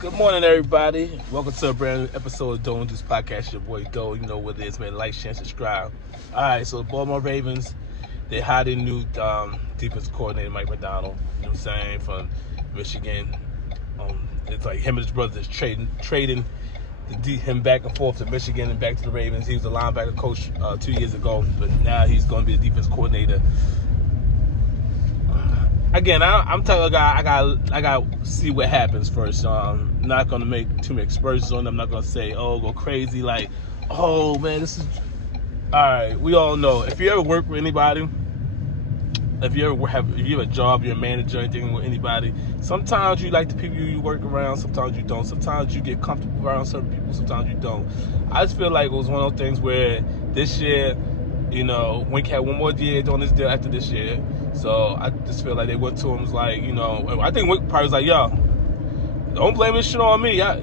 Good morning, everybody. Welcome to a brand new episode of Don't Juice Podcast. Your boy Doe. You know what it is, man. Like, share, subscribe. All right, so the Baltimore Ravens, they hired a new defense coordinator, Mike McDonald. You know what I'm saying, from Michigan. It's like him and his brothers trading him back and forth to Michigan and back to the Ravens. He was a linebacker coach 2 years ago, but now he's going to be a defense coordinator. Again, I'm telling a guy, I got to see what happens first. I'm not going to make too many aspersions on them. I'm not going to say, oh, go crazy. Like, oh, man, this is... All right, we all know. If you ever work with anybody, if you have a job, you're a manager, anything with anybody, sometimes you like the people you work around, sometimes you don't. Sometimes you get comfortable around certain people, sometimes you don't. I just feel like it was one of those things where this year, you know, Wink had one more year doing this deal after this year. So I just feel like they went to him, was like, you know, I think Wink probably was like, yo, don't blame this shit on me. What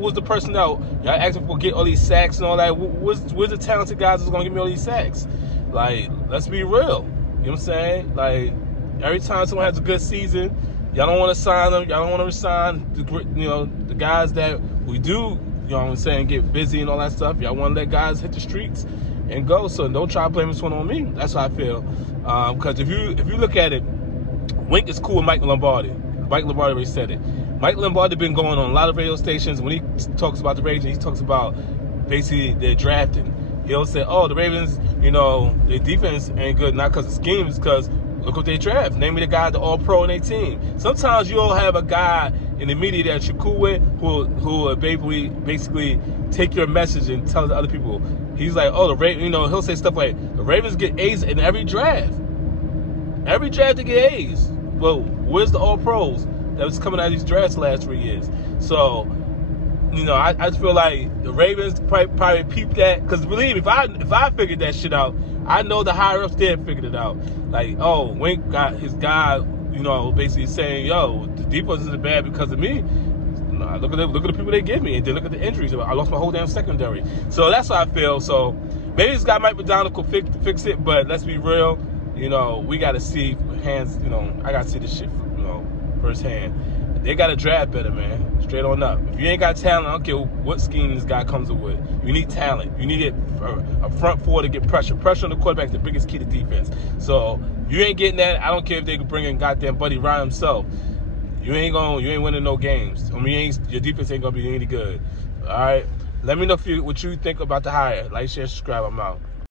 was the personnel? Y'all asking for get all these sacks and all that. Where's the talented guys that's going to give me all these sacks? Like, let's be real. You know what I'm saying? Like, every time someone has a good season, y'all don't want to sign them. Y'all don't want to resign the guys that we do, you know what I'm saying, get busy and all that stuff. Y'all want to let guys hit the streets and go. So don't try to blame this one on me. That's how I feel. Because if you look at it, Wink is cool with Mike Lombardi. Mike Lombardi already said it. Mike Lombardi been going on a lot of radio stations. When he talks about the Ravens, he talks about basically their drafting. He'll say, oh, the Ravens, you know, their defense ain't good, not because of schemes, because look what they draft. Name me the guy, the all-pro on their team. Sometimes you'll have a guy in the media that you're cool with who will basically take your message and tell the other people. He's like, oh, the Ravens, you know, he'll say stuff like, the Ravens get A's in every draft. Every draft they get A's. Well, where's the all-pros that was coming out of these drafts the last 3 years? So, you know, I just feel like the Ravens probably peeped that. Because believe me, if I figured that shit out, I know the higher-ups there figured it out. Like, oh, Wink got his guy, you know, basically saying, yo, the defense isn't bad because of me. No, look at the people they give me, and then look at the injuries. I lost my whole damn secondary. So that's how I feel. So maybe this guy Mike McDonald could fix it, but let's be real. You know, we got to see hands. You know, I got to see this shit, you know, firsthand. They got to draft better, man. Straight on up. If you ain't got talent, I don't care what scheme this guy comes up with. You need talent. You need a front four to get pressure. Pressure on the quarterback is the biggest key to defense. So you ain't getting that. I don't care if they can bring in goddamn Buddy Ryan himself. You ain't winning no games. I mean, your defense ain't gonna be any good. All right. Let me know what you think about the hire. Like, share, subscribe. I'm out.